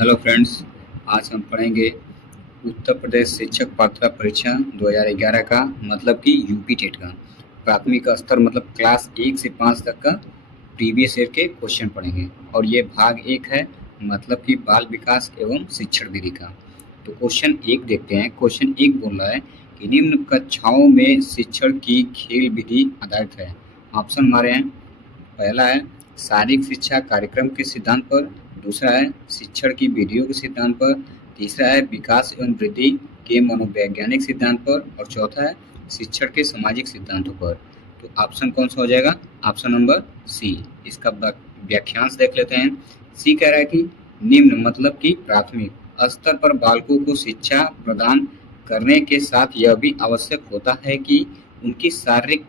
Hello friends, आज हम पढ़ेंगे उत्तर प्रदेश शिक्षक पात्रता परीक्षा 2011 का मतलब कि यूपी टेट का प्राथमिक स्तर मतलब क्लास 1 से 5 तक का प्रीवियस ईयर के क्वेश्चन पढ़ेंगे। और ये भाग 1 है मतलब कि बाल विकास एवं शिक्षण विधि का। तो क्वेश्चन 1 देखते हैं। क्वेश्चन 1 बोल रहा है कि निम्न कक्षाओं में शिक्षण की खेल विधि आधारित है। ऑप्शन हमारे हैं, पहला है शारीरिक शिक्षा कार्यक्रम के सिद्धांत पर, दूसरा है शिक्षण की विधियों के सिद्धांत पर, तीसरा है विकास एवं वृद्धि के मनोवैज्ञानिक सिद्धांत पर, और चौथा है शिक्षण के सामाजिक सिद्धांतों पर। तो ऑप्शन कौन सा हो जाएगा? Option number C. इसका व्याख्यांश देख लेते हैं। सी कह रहा है कि निम्न मतलब कि प्राथमिक स्तर पर बालकों को शिक्षा प्रदान करने के साथ यह भी आवश्यक होता है कि उनकी शारीरिक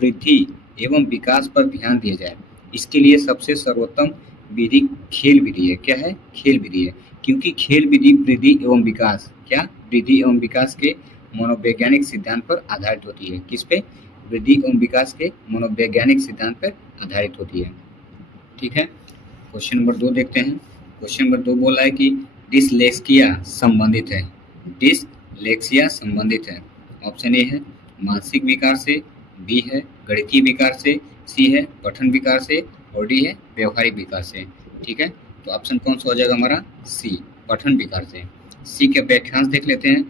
वृद्धि एवं विकास पर ध्यान दिया जाए। इसके लिए सबसे सर्वोत्तम विधि खेल विधि है। क्या है? खेल विधि है, क्योंकि खेल विधि वृद्धि एवं विकास वृद्धि एवं विकास के मनोवैज्ञानिक सिद्धांत पर आधारित होती है। किस पे? वृद्धि एवं विकास के मनोवैज्ञानिक सिद्धांत पर आधारित होती है। ठीक है। क्वेश्चन नंबर 2 देखते हैं। क्वेश्चन नंबर 2 बोला है कि डिसलेक्सिया संबंधित है। डिसलेक्सिया संबंधित है। ऑप्शन ए है मानसिक विकार से, बी है गणितीय विकार से, सी है पठन विकार से, और डी है व्यवहारिक विकार से। ठीक है। तो ऑप्शन कौन सा हो जाएगा हमारा? सी, पठन विकार से। सी के व्याख्यांश देख लेते हैं।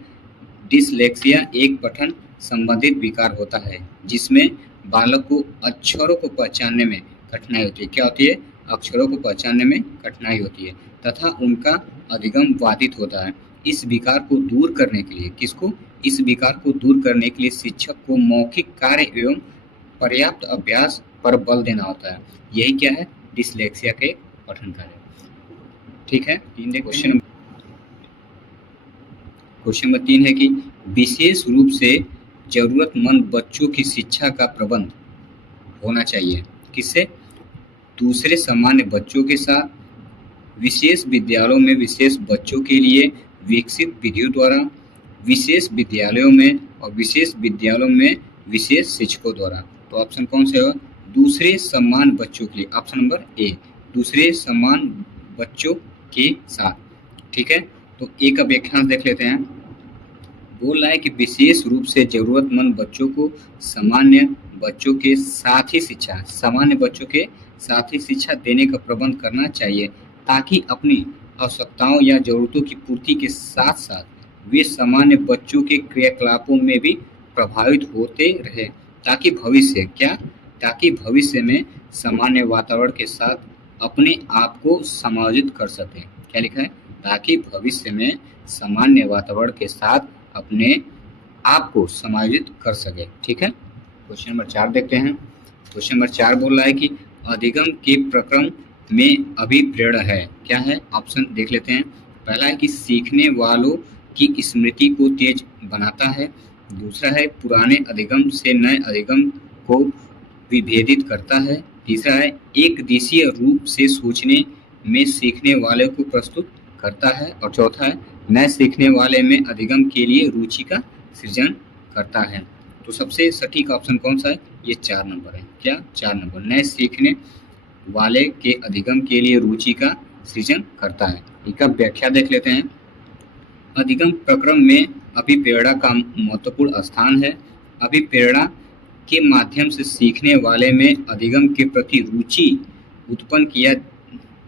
डिसलेक्सिया एक पठन संबंधित विकार होता है जिसमें बालक को अक्षरों को पहचानने में कठिनाई होती है। क्या होती है? अक्षरों को पहचानने में कठिनाई होती है तथा उनका अधिगम बाधित होता है। इस विकार को दूर करने के लिए इस विकार को दूर करने के लिए शिक्षक को मौखिक कार्य एवं पर्याप्त अभ्यास पर बल देना होता है। यही क्या है? डिसलेक्सिया के पठन कार्य। ठीक है। क्वेश्चन नंबर 3 है कि विशेष रूप से जरूरतमंद बच्चों की शिक्षा का प्रबंध होना चाहिए। किससे? दूसरे सामान्य बच्चों के साथ, विशेष विद्यालयों में विशेष बच्चों के लिए विकसित विधियों द्वारा, विशेष विद्यालयों में और विशेष विद्यालयों में विशेष शिक्षकों द्वारा। तो ऑप्शन कौन सा होगा? दूसरे समान बच्चों के लिए। ऑप्शन नंबर ए, दूसरे समान बच्चों के साथ। ठीक है। तो ए का व्याख्यांश देख लेते हैं। बोल रहा है कि विशेष रूप से जरूरतमंद बच्चों को सामान्य बच्चों के साथ ही शिक्षा देने का प्रबंध करना चाहिए ताकि अपनी आवश्यकताओं या जरूरतों की पूर्ति के साथ साथ वे सामान्य बच्चों के क्रियाकलापों में भी प्रभावित होते रहे, ताकि भविष्य में सामान्य वातावरण के साथ अपने आप को समायोजित कर सकें। क्या लिखा है? ताकि भविष्य में सामान्य वातावरण के साथ अपने आप को समायोजित कर सके। ठीक है। क्वेश्चन नंबर 4 देखते हैं। क्वेश्चन नंबर 4 बोल रहा है कि अधिगम के प्रक्रम में अभिप्रेरणा है। क्या है? ऑप्शन देख लेते हैं। पहला है कि सीखने वालों की स्मृति को तेज बनाता है, दूसरा है पुराने अधिगम से नए अधिगम को विभेदित करता है, तीसरा है एक दिशीय रूप से सोचने में सीखने वाले को प्रस्तुत करता है, और चौथा है नए सीखने वाले में अधिगम के लिए रुचि का सृजन करता है। तो सबसे सटीक ऑप्शन कौन सा है? ये 4 नंबर है। क्या? 4 नंबर, नए सीखने वाले के अधिगम के लिए रुचि का सृजन करता है। इसका व्याख्या देख लेते हैं। अधिगम प्रक्रम में अभिप्रेरणा का महत्वपूर्ण स्थान है। अभिप्रेरणा के माध्यम से सीखने वाले में अधिगम के प्रति रुचि उत्पन्न किया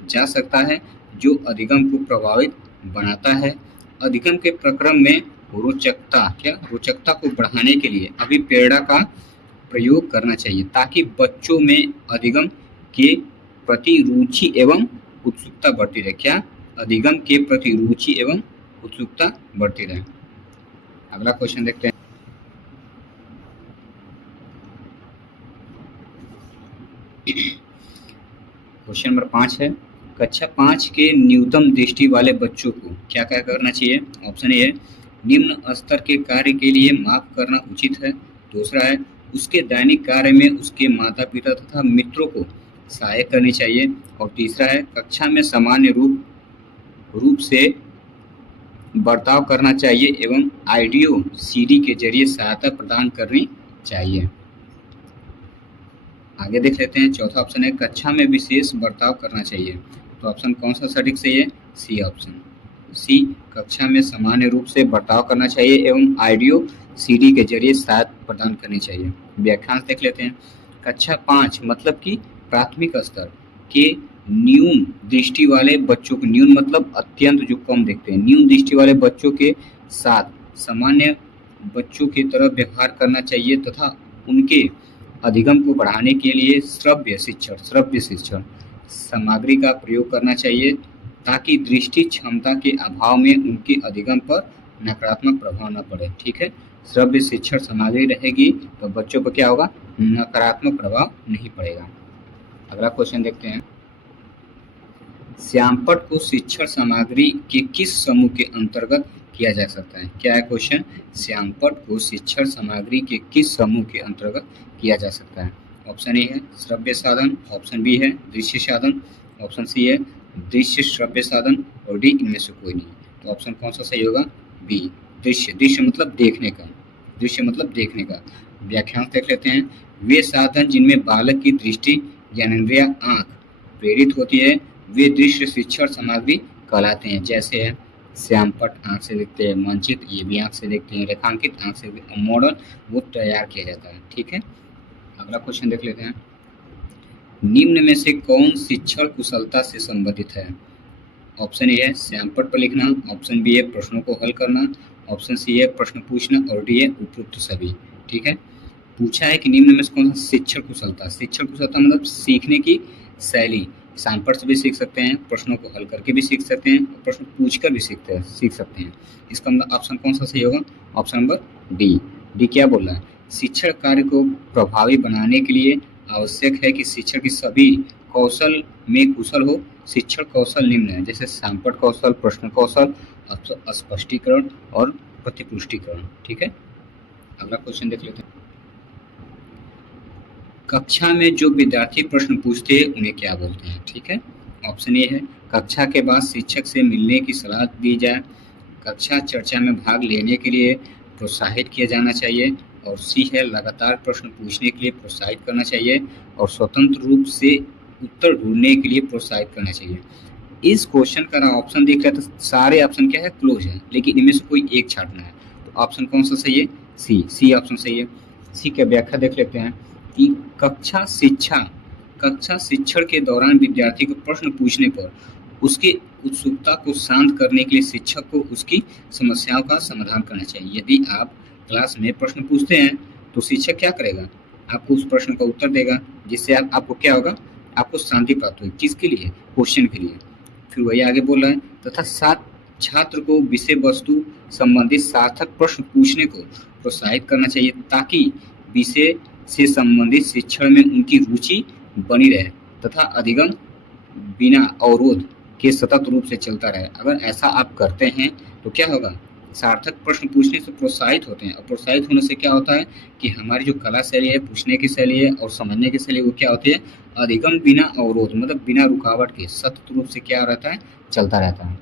जा सकता है जो अधिगम को प्रभावित बनाता है। अधिगम के प्रक्रम में रोचकता को बढ़ाने के लिए अभिप्रेरणा का प्रयोग करना चाहिए ताकि बच्चों में अधिगम के प्रति रुचि एवं उत्सुकता बढ़ती रहे। क्या? अधिगम के प्रति रुचि एवं उत्सुकता बढ़ती रहे। अगला क्वेश्चन देखते हैं। क्वेश्चन नंबर 5 है, कक्षा 5 के न्यूनतम दृष्टि वाले बच्चों को क्या क्या करना चाहिए? ऑप्शन ए है निम्न स्तर के कार्य के लिए माफ करना उचित है, दूसरा है उसके दैनिक कार्य में उसके माता पिता तथा मित्रों को सहायता करनी चाहिए, और तीसरा है कक्षा में सामान्य रूप से बर्ताव करना चाहिए एवं आईडियो सीडी के जरिए सहायता प्रदान करनी चाहिए। आगे देख लेते हैं। चौथा ऑप्शन है कक्षा में विशेष बर्ताव करना चाहिए। तो ऑप्शन कौन सा सटीक सही है? C option. सी, कक्षा में सामान्य रूप से बर्ताव करना चाहिए एवं ऑडियो सीडी के जरिए सहायता प्रदान करनी चाहिए। व्याख्यांश देख लेते हैं। कक्षा 5 मतलब कि प्राथमिक स्तर के न्यून दृष्टि वाले बच्चों को, न्यून मतलब अत्यंत जो कम देखते हैं, न्यून दृष्टि वाले बच्चों के साथ सामान्य बच्चों की तरह व्यवहार करना चाहिए तथा उनके अधिगम को बढ़ाने के लिए श्रव्य शिक्षण सामग्री का प्रयोग करना चाहिए ताकि दृष्टि क्षमता के अभाव में उनके अधिगम पर नकारात्मक प्रभाव न पड़े। ठीक है, श्रव्य शिक्षण सामग्री रहेगी तो बच्चों पर क्या होगा? नकारात्मक प्रभाव नहीं पड़ेगा। अगला क्वेश्चन देखते हैं। श्यामपट्ट को शिक्षण सामग्री के किस समूह के अंतर्गत किया जा सकता है? क्या है क्वेश्चन? श्यामपट्ट को शिक्षण सामग्री के किस समूह के अंतर्गत किया जा सकता है? ऑप्शन ए है श्रव्य साधन, ऑप्शन बी है दृश्य साधन, ऑप्शन सी है दृश्य श्रव्य साधन और डी इनमें से कोई नहीं। तो ऑप्शन कौन सा सही होगा? बी, दृश्य। दृश्य मतलब देखने का, दृश्य मतलब देखने का। व्याख्यांश देख लेते हैं। वे साधन जिनमें बालक की दृष्टि ज्ञानेंद्रिय आँख प्रेरित होती है वे दृश्य शिक्षण सामग्री कहलाते हैं। जैसे है श्यामपट्ट आँख से देखते हैं, मानचित्र ये भी आँख से देखते हैं, रेखांकित आँख से, मॉडल वो तैयार किया जाता है। ठीक है, अगला क्वेश्चन देख लेते हैं। निम्न में से कौन शिक्षण कुशलता से संबंधित है? ऑप्शन ए है श्यामपट्ट पर लिखना, ऑप्शन बी है प्रश्नों को हल करना, ऑप्शन सी है प्रश्न पूछना और डी है उपयुक्त सभी। ठीक है, पूछा है कि निम्न में से कौन सा शिक्षण कुशलता। शिक्षण कुशलता मतलब सीखने की शैली। श्यामपट्ट से भी सीख सकते हैं, प्रश्नों को हल करके भी सीख सकते हैं, प्रश्न पूछकर भी सीख सकते हैं। इसका मतलब ऑप्शन कौन सा सही होगा? Option number D. डी क्या बोल रहा है? शिक्षण कार्य को प्रभावी बनाने के लिए आवश्यक है कि शिक्षक की सभी कौशल में कुशल हो। शिक्षण कौशल निम्न है, जैसे श्यामपट्ट कौशल, प्रश्न कौशल, स्पष्टीकरण और प्रतिपुष्टिकरण। ठीक है, अगला क्वेश्चन देख लेते हैं। कक्षा में जो विद्यार्थी प्रश्न पूछते हैं उन्हें क्या बोलते हैं? ठीक है, ऑप्शन ए है कक्षा के बाद शिक्षक से मिलने की सलाह दी जाए, कक्षा चर्चा में भाग लेने के लिए प्रोत्साहित किया जाना चाहिए, और सी है लगातार प्रश्न पूछने के लिए प्रोत्साहित करना चाहिए और स्वतंत्र रूप से उत्तर ढूंढने के लिए प्रोत्साहित करना चाहिए। इस क्वेश्चन का ऑप्शन देख रहे तो सारे ऑप्शन क्या है? क्लोज है, लेकिन इनमें से कोई एक छांटना है। तो ऑप्शन कौन सा सही है? सी। सी ऑप्शन सही है। सी की व्याख्या देख लेते हैं कि कक्षा शिक्षण के दौरान विद्यार्थी को प्रश्न पूछने पर उसकी उत्सुकता को शांत करने के लिए शिक्षक को उसकी समस्याओं का समाधान करना चाहिए। यदि आप क्लास में प्रश्न पूछते हैं तो शिक्षक क्या करेगा? आपको उस प्रश्न का उत्तर देगा, जिससे आपको क्या होगा? आपको शांति प्राप्त होगी। किसके लिए? क्वेश्चन के लिए। फिर वही आगे बोल रहा है, तथा साथ छात्र को विषय वस्तु संबंधित सार्थक प्रश्न पूछने को प्रोत्साहित करना चाहिए ताकि विषय से संबंधित शिक्षण में उनकी रुचि बनी रहे तथा अधिगम बिना अवरोध के सतत रूप से चलता रहे। अगर ऐसा आप करते हैं तो क्या होगा? सार्थक प्रश्न पूछने से प्रोत्साहित होते हैं, और प्रोत्साहित होने से क्या होता है कि हमारी जो कला शैली है, पूछने की शैली है और समझने की शैली, वो क्या होती है? अधिगम बिना अवरोध मतलब बिना रुकावट के सतत रूप से क्या रहता है? चलता रहता है।